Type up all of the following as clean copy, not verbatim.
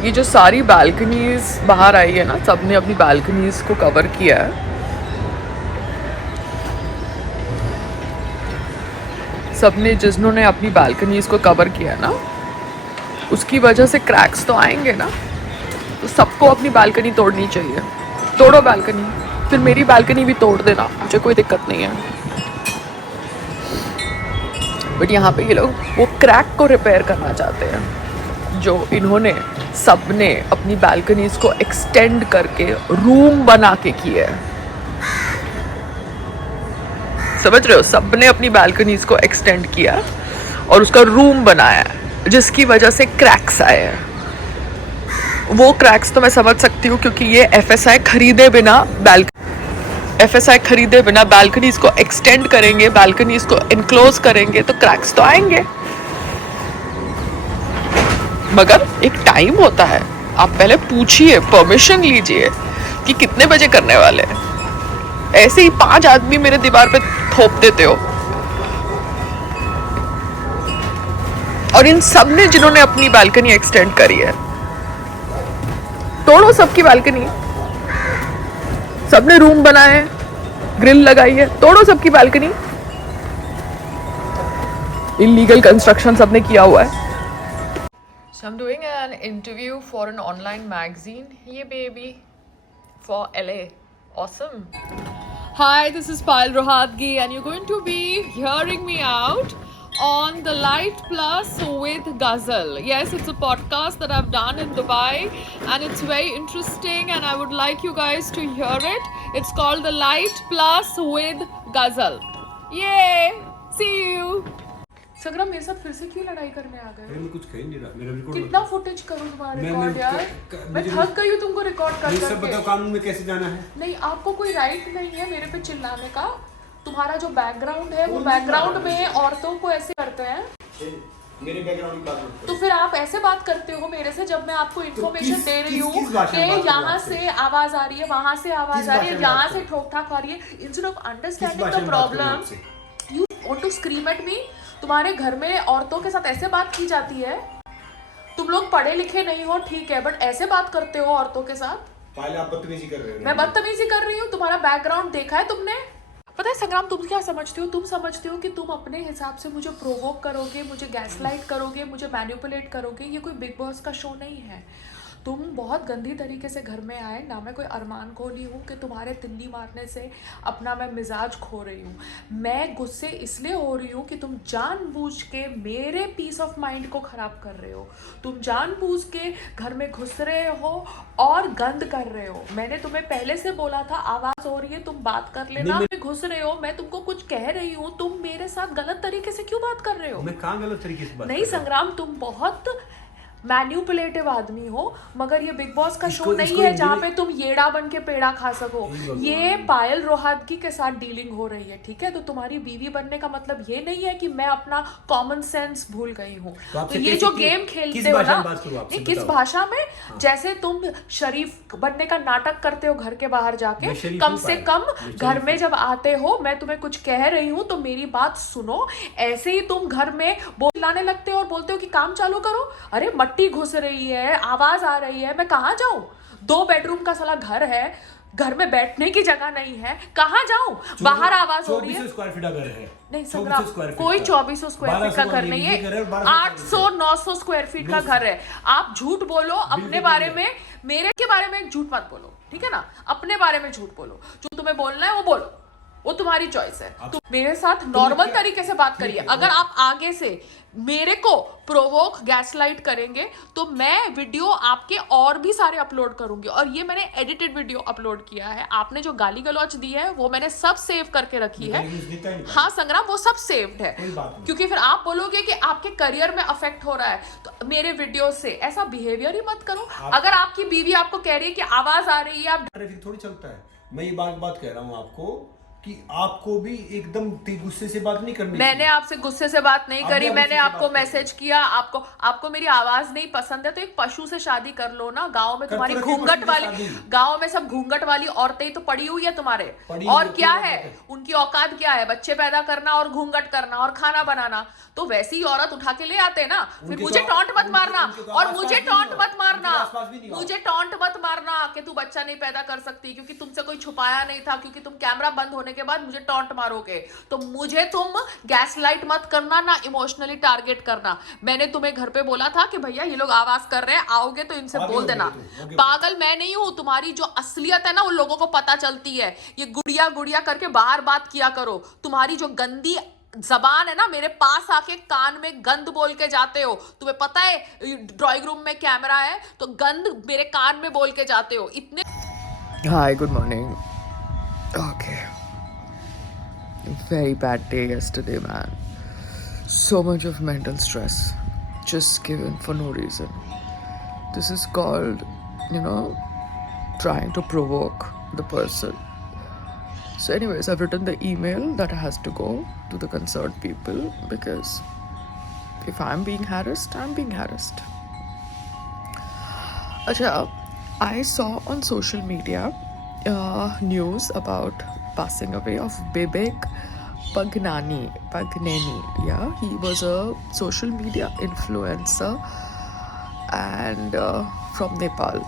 ये जो सारी बालकनीज बाहर आई है ना, सबने अपनी बालकनीज को कवर किया है। सबने जिन्होंने अपनी बालकनीज को कवर किया है ना, उसकी वजह से क्रैक्स तो आएंगे ना। तो सबको अपनी बालकनी तोड़नी चाहिए। तोड़ो बालकनी, फिर मेरी बालकनी भी तोड़ देना, मुझे कोई दिक्कत नहीं है। बट यहाँ पे ये लोग वो क्रैक को रिपेयर करना चाहते हैं जो इन्होंने सबने अपनी बालकनीज को एक्सटेंड करके रूम बना के किए है। समझ रहे हो? सबने अपनी बालकनीज को एक्सटेंड किया और उसका रूम बनाया, जिसकी वजह से क्रैक्स आए हैं। वो क्रैक्स तो मैं समझ सकती हूँ, क्योंकि ये एफएसआई खरीदे बिना बालकनीज को एक्सटेंड करेंगे, बालकनीज को इनक्लोज करेंगे, तो क्रैक्स तो आएंगे। मगर एक टाइम होता है, आप पहले पूछिए, परमिशन लीजिए कि कितने बजे करने वाले हैं। ऐसे ही 5 आदमी मेरे दीवार पे थोप देते हो। और इन सब ने जिन्होंने अपनी बालकनी एक्सटेंड करी है, तोड़ो सबकी बालकनी। सबने रूम बनाए हैं, ग्रिल लगाई है, तोड़ो सबकी बालकनी। इलीगल कंस्ट्रक्शन सबने किया हुआ है। So I'm doing an interview for an online magazine. Yeah, baby. For LA. Awesome. Hi, this is Payal Rohatgi, and you're going to be hearing me out on the Light Plus with Ghazal. Yes, it's a podcast that I've done in Dubai, and it's very interesting, and I would like you guys to hear it. It's called the Light Plus with Ghazal. Yay! See you. संग्राम, मेरे साथ फिर से क्यों लड़ाई करने आ गए? मैं कुछ कह नहीं रहा, मेरा रिकॉर्ड कितना फुटेज करूं तुम्हारा रिकॉर्ड यार? मैं थक गई हूं तुमको रिकॉर्ड कर करके। सब बताओ, कानून में कैसे जाना है? नहीं, आपको कोई राइट नहीं है मेरे पे चिल्लाने का। तुम्हारा जो बैकग्राउंड है, वो बैकग्राउंड में औरतों को ऐसे करते हैं। मेरे बैकग्राउंड की बात मत करो। तो फिर आप ऐसे बात करते हो मेरे से, जब मैं आपको इन्फॉर्मेशन दे रही हूँ कि यहाँ से आवाज आ रही है, वहां से आवाज आ रही है, यहाँ से ठोक ठाक आ रही है। Instead of understanding the problem, you want to scream at me. तुम्हारे घर में औरतों के साथ ऐसे बात की जाती है? तुम लोग पढ़े लिखे नहीं हो, ठीक है, बट ऐसे बात करते हो औरतों के साथ? पहले आप बदतमीजी कर रहे हो। मैं बदतमीजी कर रही हूँ? तुम्हारा बैकग्राउंड देखा है तुमने? पता है संग्राम, तुम क्या समझते हो? तुम समझते हो कि तुम अपने हिसाब से मुझे प्रोवोक करोगे, मुझे गैसलाइट करोगे, मुझे मैनिपुलेट करोगे। ये कोई बिग बॉस का शो नहीं है। तुम बहुत गंदी तरीके से घर में आए ना। मैं कोई अरमान खोनी हूँ कि तुम्हारे तिन्नी मारने से अपना मैं मिजाज खो रही हूँ। मैं गुस्से इसलिए हो रही हूँ कि तुम जानबूझ के मेरे पीस ऑफ माइंड को ख़राब कर रहे हो। तुम जानबूझ के घर में घुस रहे हो और गंद कर रहे हो। मैंने तुम्हें पहले से बोला था, आवाज़ हो रही है, तुम बात कर लेना। घुस रहे हो, मैं तुमको कुछ कह रही हूँ, तुम मेरे साथ गलत तरीके से क्यों बात कर रहे हो? मैं कहाँ गलत तरीके से बात नहीं संग्राम, तुम बहुत मैन्युपुलेटिव आदमी हो। मगर ये बिग बॉस का शो नहीं है जहाँ पे तुम येड़ा बन के पेड़ा खा सको। ये पायल रोहतगी के साथ डीलिंग हो रही है, ठीक है? तो तुम्हारी बीवी बनने का मतलब ये नहीं है कि मैं अपना कॉमन सेंस भूल गई हूँ। तो ये जो गेम खेलते हो ना, किस भाषा में? जैसे तुम शरीफ बनने का नाटक करते हो घर के बाहर जाके, कम से कम घर में जब आते हो, मैं तुम्हें कुछ कह रही हूँ तो मेरी बात सुनो। ऐसे ही तुम घर में बोलाने लगते हो और बोलते हो कि काम चालू करो। अरे मट्टी घुस रही है, आवाज आ रही है, मैं कहाँ जाऊं? 2 बेडरूम का साला घर है, घर में बैठने की जगह नहीं है, कहाँ जाऊं? बाहर आवाज हो रही है। 2400 स्क्वायर फीट का घर है। नहीं संग्राम, कोई 2400 स्क्वायर फीट का घर नहीं है, 800-900 स्क्वायर फीट का घर है। आप झूठ बोलो अपने बारे में, मेरे के बारे में झूठ मत बोलो, ठीक है ना? अपने बारे में झूठ बोलो, जो तुम्हें बोलना है वो बोलो, वो तुम्हारी चॉइस है। तुम मेरे साथ नॉर्मल तरीके से बात करिए। अगर आप आगे से मेरे को प्रोवोक गैसलाइट करेंगे तो मैं वीडियो आपके और भी सारे अपलोड करूंगी। और ये मैंने एडिटेड वीडियो अपलोड किया है। आपने जो गाली गलौच दी है वो मैंने सब सेव करके रखी है। हाँ संग्राम, वो सब सेव्ड है, क्योंकि फिर आप बोलोगे कि आपके करियर में अफेक्ट हो रहा है तो मेरे वीडियो से। ऐसा बिहेवियर ही मत करो। अगर आपकी बीवी आपको कह रही है कि आवाज आ रही है, आप ट्रैफिक थोड़ी चलता है। मैं ये बात कह रहा हूँ आपको कि आपको भी एकदम गुस्से से बात नहीं करनी मैंने चाहिए। आपसे गुस्से से बात नहीं आप करी, भी मैंने गुस्से से आपको बात कर रहे मैसेज किया। आपको मेरी आवाज नहीं पसंद है तो एक पशु से शादी कर लो ना। गांव में कर तो तुम्हारी रखी घूंघट पशु से वाली, शादी। गांव में सब घूंघट वाली औरतें ही तो पड़ी हुई है तुम्हारे। पड़ी और हुई क्या होती है है। उनकी औकात, क्या है? बच्चे पैदा करना और घूंघट करना और खाना बनाना। तो वैसी ही औरत उठा के ले आते ना। फिर उनके मुझे तो- टॉन्ट मत उनके- मारना, उनके तो और आसपास मुझे भी नहीं टॉन्ट हो। मत मारना, उनके आसपास भी नहीं हो। मुझे टॉन्ट मत मारना कि तू बच्चा नहीं पैदा कर सकती क्योंकि तुमसे कोई छुपाया नहीं था, क्योंकि तुम कैमरा बंद होने के बाद मुझे टॉन्ट मारोगे। तो मुझे तुम गैसलाइट मत करना, ना इमोशनली टारगेट करना। मैंने तुम्हें घर पे बोला था कि भैया ये लोग आवाज कर रहे हैं, आओगे तो इनसे आगे बोल हो देना। गए तुम, आगे हो पागल मैं नहीं हूं, तुम्हारी जो असलियत है ना उन लोगों को पता चलती है। ये गुड़िया गुड़िया करके बाहर बात किया करो। तुम्हारी जो गंदी जबान है ना, मेरे पास आके कान में गंद बोल के जाते हो। तुम्हें पता है ड्राइंग रूम में कैमरा है तो गंद मेरे कान में बोल के जाते हो। इतने Hi, good morning. Okay. Very bad day yesterday, man. So much of mental stress just given for no reason. This is called, trying to provoke the person. So, anyways, I've written the email that has to go to the concerned people because if I'm being harassed, I'm being harassed. Acha, I saw on social media news about passing away of Bebek Pagnani. Yeah, he was a social media influencer and from Nepal.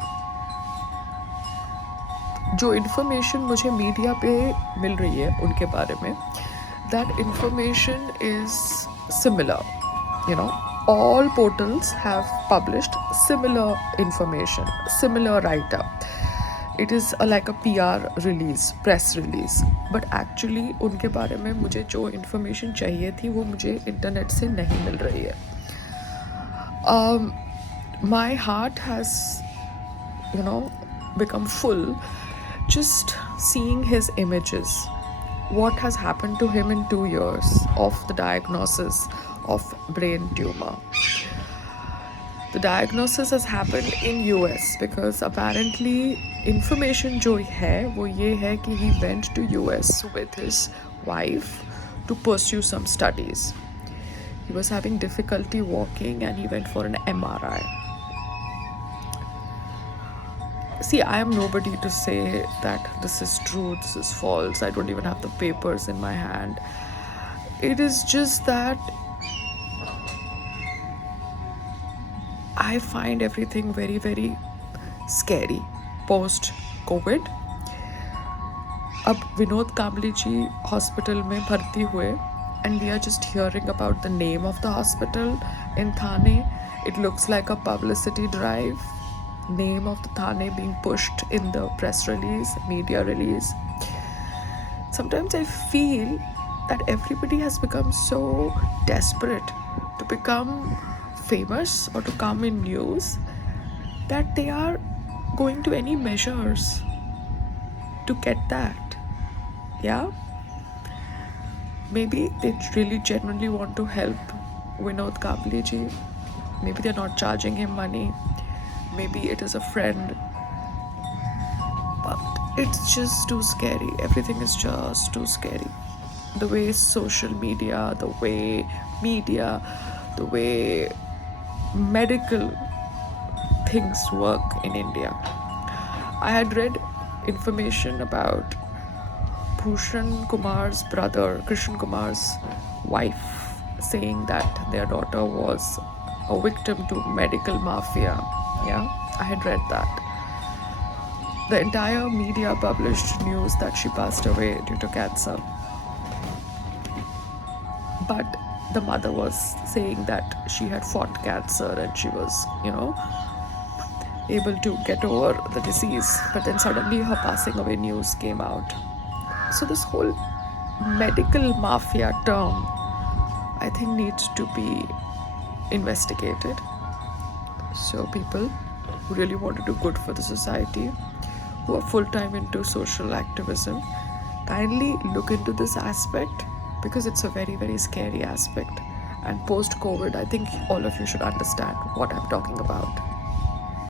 जो information मुझे media पे मिल रही है उनके बारे में, that information is similar. All portals have published similar information, similar write-up. It is like a PR release, press release. But actually उनके बारे में मुझे जो information चाहिए थी वो मुझे इंटरनेट से नहीं मिल रही है. My heart has, become full just seeing his images. What has happened to him in 2 years of the diagnosis of brain tumor. The diagnosis has happened in US because apparently information जो है वो ये है कि he went to US with his wife to pursue some studies. He was having difficulty walking and he went for an MRI. See, I am nobody to say that this is true, this is false. I don't even have the papers in my hand. It is just that I find everything very, very scary post-COVID. अब विनोद कांबली जी hospital में भर्ती हुए and we are just hearing about the name of the hospital in Thane. It looks like a publicity drive. Name of the Thane being pushed in the press release, media release. Sometimes I feel that everybody has become so desperate to become famous or to come in news that they are going to any measures to get that. Yeah? Maybe they really genuinely want to help Vinod Kabli ji. Maybe they're not charging him money. Maybe it is a friend. But it's just too scary. Everything is just too scary. The way social media, the way media, the way medical things work in India. I had read information about Bhushan Kumar's brother, Krishan Kumar's wife, saying that their daughter was a victim to medical mafia. Yeah, I had read that. The entire media published news that she passed away due to cancer. But the mother was saying that she had fought cancer and she was, able to get over the disease. But then suddenly her passing away news came out. So this whole medical mafia term, I think, needs to be investigated. So people who really want to do good for the society, who are full-time into social activism, kindly look into this aspect because it's a very, very scary aspect. And post-COVID, I think all of you should understand what I'm talking about.